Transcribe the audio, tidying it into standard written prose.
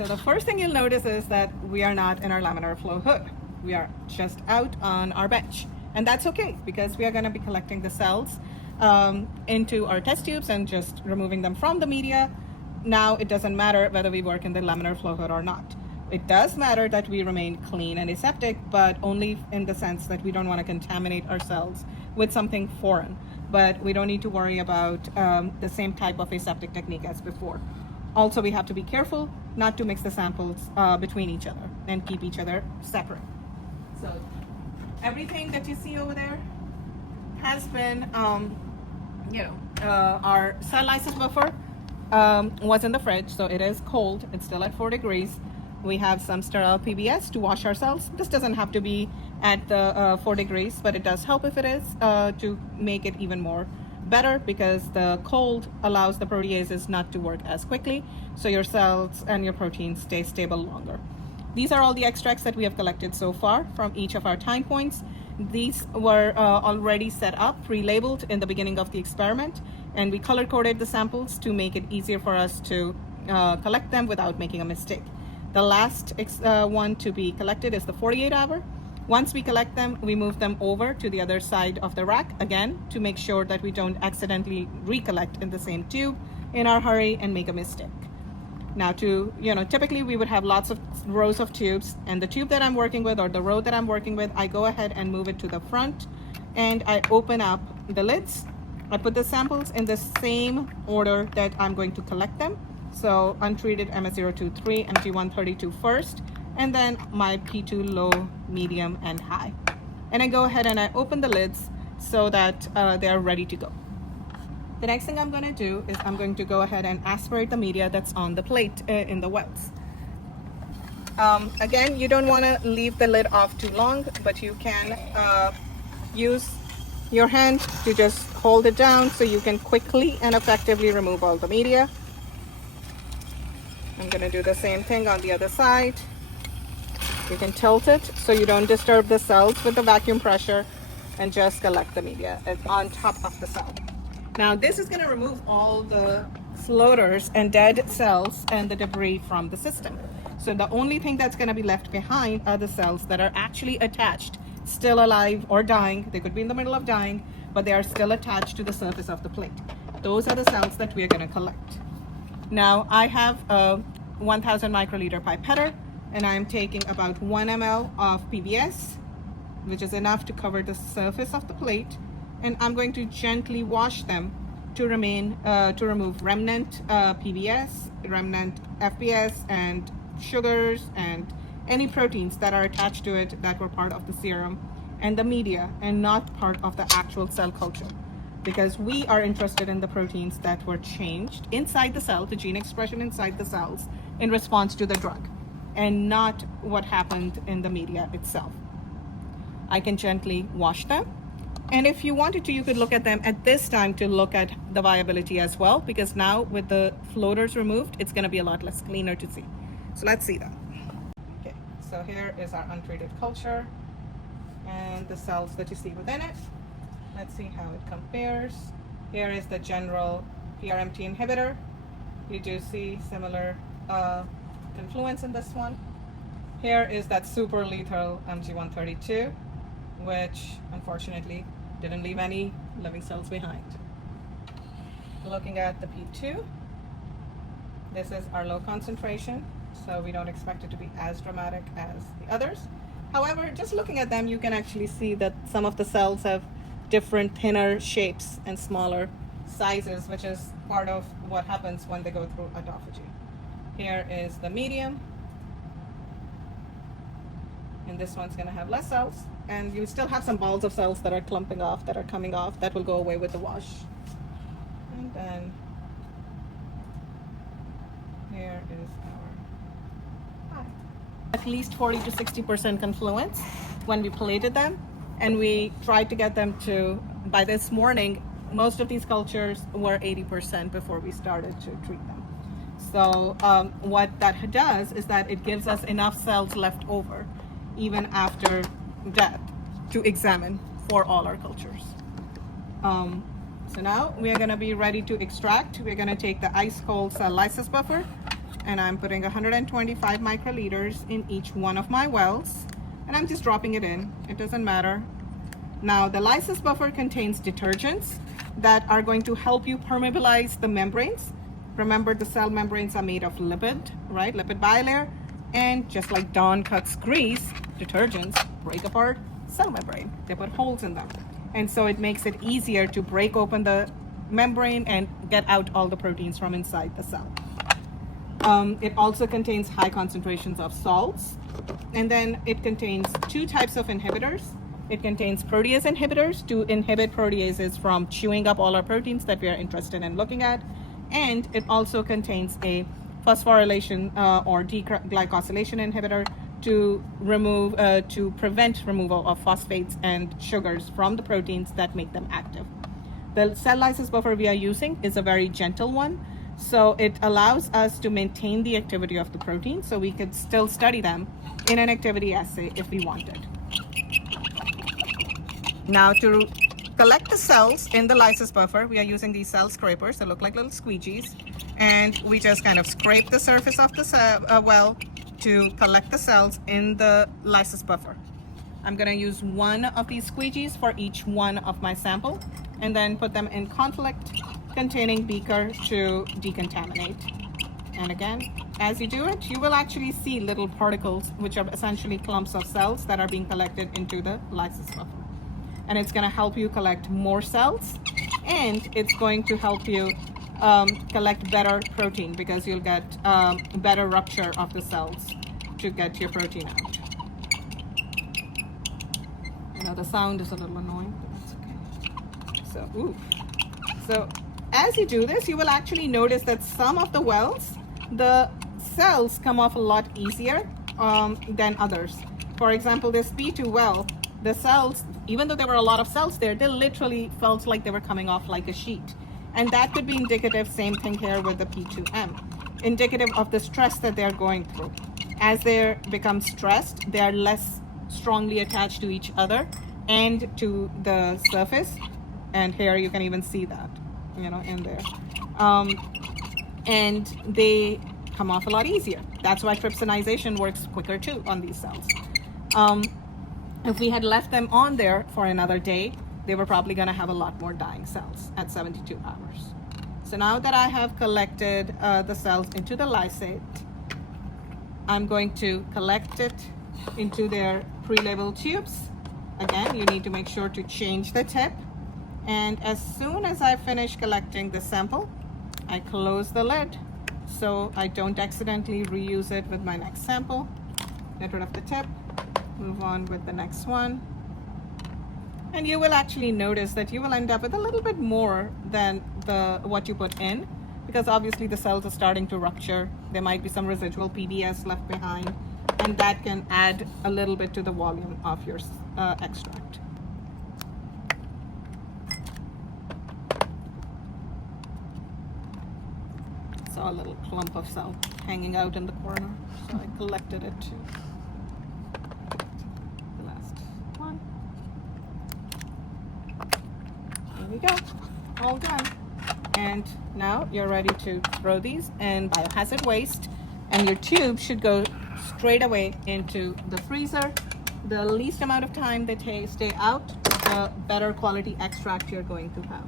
So the first thing you'll notice is that we are not in our laminar flow hood. We are just out on our bench. And that's okay, because we are going to be collecting the cells into our test tubes and just removing them from the media. Now it doesn't matter whether we work in the laminar flow hood or not. It does matter that we remain clean and aseptic, but only in the sense that we don't want to contaminate ourselves with something foreign. But we don't need to worry about the same type of aseptic technique as before. Also, we have to be careful not to mix the samples between each other and keep each other separate. So everything that you see over there has been, our cell lysis buffer was in the fridge, so it is cold. It's still at 4 degrees. We have some sterile PBS to wash our cells. This doesn't have to be at the 4 degrees, but it does help if it is to make it even more better, because the cold allows the proteases not to work as quickly, so your cells and your proteins stay stable longer. These are all the extracts that we have collected so far from each of our time points. These were already set up, pre-labeled in the beginning of the experiment, and we color-coded the samples to make it easier for us to collect them without making a mistake. The last one to be collected is the 48-hour. Once we collect them, we move them over to the other side of the rack again to make sure that we don't accidentally recollect in the same tube in our hurry and make a mistake. Now, typically we would have lots of rows of tubes, and the tube that I'm working with, or the row that I'm working with, I go ahead and move it to the front, and I open up the lids. I put the samples in the same order that I'm going to collect them. So untreated MS023, MG132 first, and then my P2 low, medium, and high. And I go ahead and I open the lids so that they are ready to go. The next thing I'm going to do is I'm going to go ahead and aspirate the media that's on the plate in the wells. Again, you don't want to leave the lid off too long, but you can use your hand to just hold it down so you can quickly and effectively remove all the media. I'm going to do the same thing on the other side. You can tilt it so you don't disturb the cells with the vacuum pressure, and just collect the media on top of the cell. Now this is going to remove all the floaters and dead cells and the debris from the system. So the only thing that's going to be left behind are the cells that are actually attached, still alive or dying. They could be in the middle of dying, but they are still attached to the surface of the plate. Those are the cells that we are going to collect. Now I have a 1000 microliter pipetter, and I'm taking about 1 ml of PBS, which is enough to cover the surface of the plate, and I'm going to gently wash them to remove remnant PBS, remnant FBS, and sugars, and any proteins that are attached to it that were part of the serum and the media and not part of the actual cell culture. Because we are interested in the proteins that were changed inside the cell, the gene expression inside the cells in response to the drug, and not what happened in the media itself. I can gently wash them, and if you wanted to, you could look at them at this time to look at the viability as well, because now with the floaters removed, it's going to be a lot less cleaner to see. So let's see that. Okay, so here is our untreated culture and the cells that you see within it. Let's see how it compares. Here is the general PRMT inhibitor. You do see similar confluence in this one. Here is that super lethal MG132, which unfortunately didn't leave any living cells behind. Looking at the P2, this is our low concentration, so we don't expect it to be as dramatic as the others. However, just looking at them, you can actually see that some of the cells have different thinner shapes and smaller sizes, which is part of what happens when they go through autophagy. Here is the medium, and this one's going to have less cells, and you still have some balls of cells that are clumping off, that are coming off, that will go away with the wash. And then here is our high. At least 40 to 60% confluence when we plated them, and we tried to get them to, by this morning, most of these cultures were 80% before we started to treat them. So what that does is that it gives us enough cells left over, even after death, to examine for all our cultures. So now we are going to be ready to extract. We're going to take the ice cold cell lysis buffer, and I'm putting 125 microliters in each one of my wells, and I'm just dropping it in. It doesn't matter. Now, the lysis buffer contains detergents that are going to help you permeabilize the membranes. Remember, the cell membranes are made of lipid, right? Lipid bilayer. And just like Dawn cuts grease, detergents break apart cell membrane. They put holes in them. And so it makes it easier to break open the membrane and get out all the proteins from inside the cell. It also contains high concentrations of salts. And then it contains two types of inhibitors. It contains protease inhibitors to inhibit proteases from chewing up all our proteins that we are interested in looking at. And it also contains a phosphorylation or deglycosylation inhibitor to remove, to prevent removal of phosphates and sugars from the proteins that make them active. The cell lysis buffer we are using is a very gentle one, so it allows us to maintain the activity of the protein, so we could still study them in an activity assay if we wanted. Now, to collect the cells in the lysis buffer, we are using these cell scrapers that look like little squeegees, and we just kind of scrape the surface of the well to collect the cells in the lysis buffer. I'm going to use one of these squeegees for each one of my sample, and then put them in conflict containing beaker to decontaminate. And again, as you do it, you will actually see little particles, which are essentially clumps of cells that are being collected into the lysis buffer. And it's going to help you collect more cells, and it's going to help you collect better protein, because you'll get better rupture of the cells to get your protein out. You know, the sound is a little annoying, but that's okay. So as you do this, you will actually notice that some of the wells, the cells come off a lot easier than others. For example, this P2 well, the cells, even though there were a lot of cells there, they literally felt like they were coming off like a sheet. And that could be indicative, same thing here with the P2M, indicative of the stress that they're going through. As they become stressed, they are less strongly attached to each other and to the surface. And here you can even see that, you know, in there. And they come off a lot easier. That's why trypsinization works quicker too on these cells. If we had left them on there for another day, they were probably going to have a lot more dying cells at 72 hours. So now that I have collected the cells into the lysate, I'm going to collect it into their pre-labeled tubes. Again, you need to make sure to change the tip. And as soon as I finish collecting the sample, I close the lid so I don't accidentally reuse it with my next sample. Get rid of the tip, move on with the next one. And you will actually notice that you will end up with a little bit more than what you put in, because obviously the cells are starting to rupture. There might be some residual PBS left behind, and that can add a little bit to the volume of your extract. Saw a little clump of cell hanging out in the corner, so I collected it too. The last one. There we go, all done. And now you're ready to throw these in biohazard waste, and your tube should go straight away into the freezer. The least amount of time they stay out, the better quality extract you're going to have.